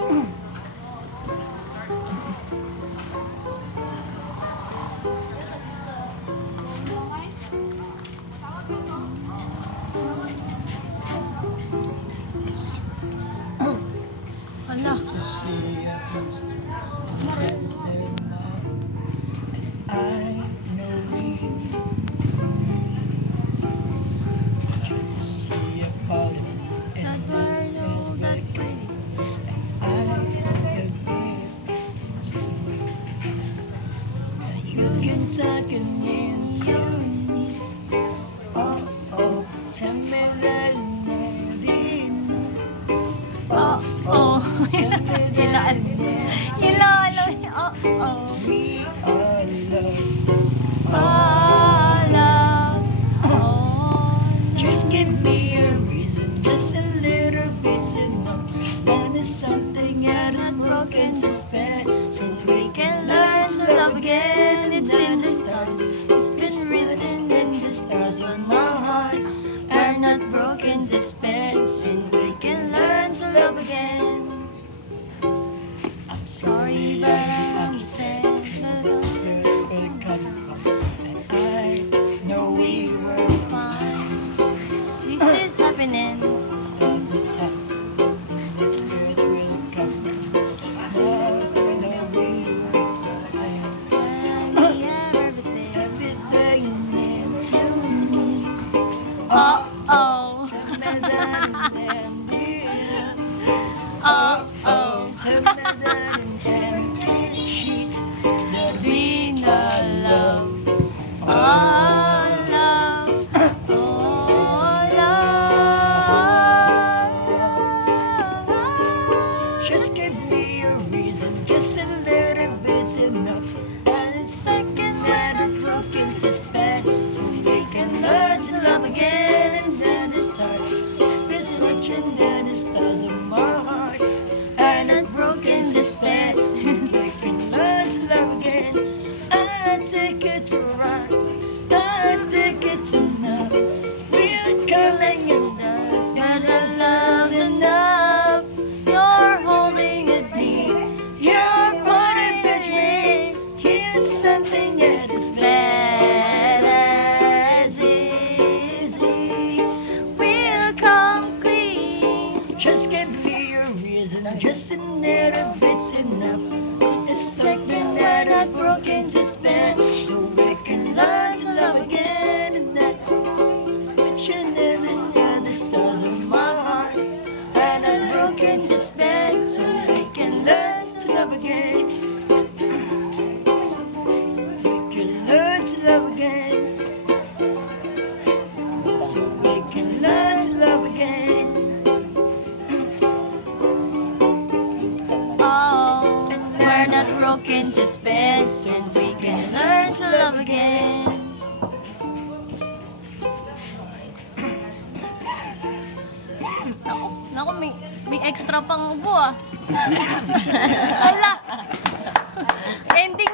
Ala. You can talk into me. Oh, oh, tell me that Oh, oh. Ilaan. Ilaan. Oh, oh. we are love. Oh, love. Oh, Just give me a reason, just a little bit's enough. Wanted something out of broken despair, so we can learn to love again. It's in the stars, it's been written in the stars on our hearts. Are not broken despair, and we can learn to love again. I'm sorry, but I understand where it comes from, and I know we were fine. this is happening. We have everything. Oh, oh. Oh, oh. Between the love. Oh, love. Oh, love. Just give me a reason, just a little bit's enough. And a second when I'm broken despair, so we can learn to love again. And then the stars, it's written in the stars of my heart. And a broken despair, so we can learn to love again. I take it to right, I take it to now. We're calling it stars, But the love's enough. You're holding it deep. you're part of the dream. Here's something that is bad as easy. We'll come clean. Just give me a reason, just a little bit's enough. It's something that I've broken despair, so we can learn to love again. And that written in the stars of my heart. And I've broken despair, so we can learn to love again. We can learn to love again. So we can learn to love again. Oh, we're not broken, just beds, and we can learn to love again. Naku, may extra pang ubo ah. Ala! Ending